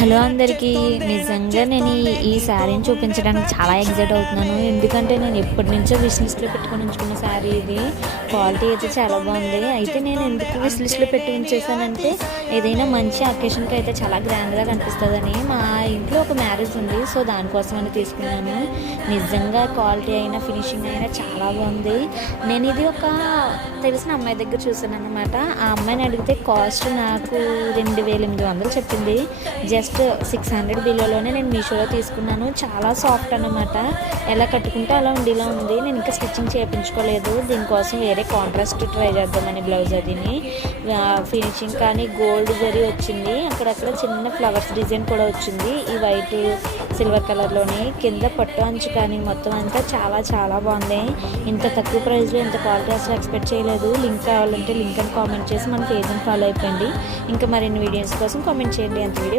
Hello అందరికీ. నిజంగా నేను ఈ శారీని చూపించడానికి చాలా ఎగ్జైట్ అవుతున్నాను. ఎందుకంటే నేను ఎప్పటి నుంచో విష్ లిస్ట్లో పెట్టుకొని ఉంచుకున్న శారీ ఇది. క్వాలిటీ అయితే చాలా బాగుంది. అయితే నేను ఎందుకు విష్ లిస్ట్లో పెట్టి ఉంచేసానంటే ఏదైనా మంచి అకేషన్కి అయితే చాలా గ్రాండ్గా కనిపిస్తుందని. మా ఇంట్లో ఒక మ్యారేజ్ ఉంది, సో దానికోసం అని తీసుకున్నాను. నిజంగా క్వాలిటీ అయినా ఫినిషింగ్ అయినా చాలా బాగుంది. నేను ఇది ఒక తెలిసిన అమ్మాయి దగ్గర చూసాను అనమాట. ఆ అమ్మాయిని అడిగితే కాస్ట్ నాకు 2800 చెప్పింది. జస్ట్ 600 బిలోలోనే నేను మీషోలో తీసుకున్నాను. చాలా సాఫ్ట్ అన్నమాట. ఎలా కట్టుకుంటే అలా ఉండేలా ఉంది. నేను ఇంకా స్టిచ్చింగ్ చేయించుకోలేదు. దీనికోసం వేరే కాంట్రాస్ట్ ట్రై చేద్దామని బ్లౌజ్ అదిని. ఫినిషింగ్ కానీ గోల్డ్ జరీ వచ్చింది, అక్కడక్కడ చిన్న ఫ్లవర్స్ డిజైన్ కూడా వచ్చింది. ఈ వైట్ సిల్వర్ కలర్లోని కింద పట్టు అంచు కానీ మొత్తం అంతా చాలా చాలా బాగుంది. ఇంత తక్కువ ప్రైస్లో ఇంత క్వాలిటీ అసలు ఎక్స్పెక్ట్ చేయలేదు. లింక్ కావాలంటే లింక్ అని కామెంట్ చేసి మన పేజ్ని ఫాలో అయిపోయింది. ఇంకా మరిన్ని వీడియోస్ కోసం కామెంట్ చేయండి. అంత వీడియో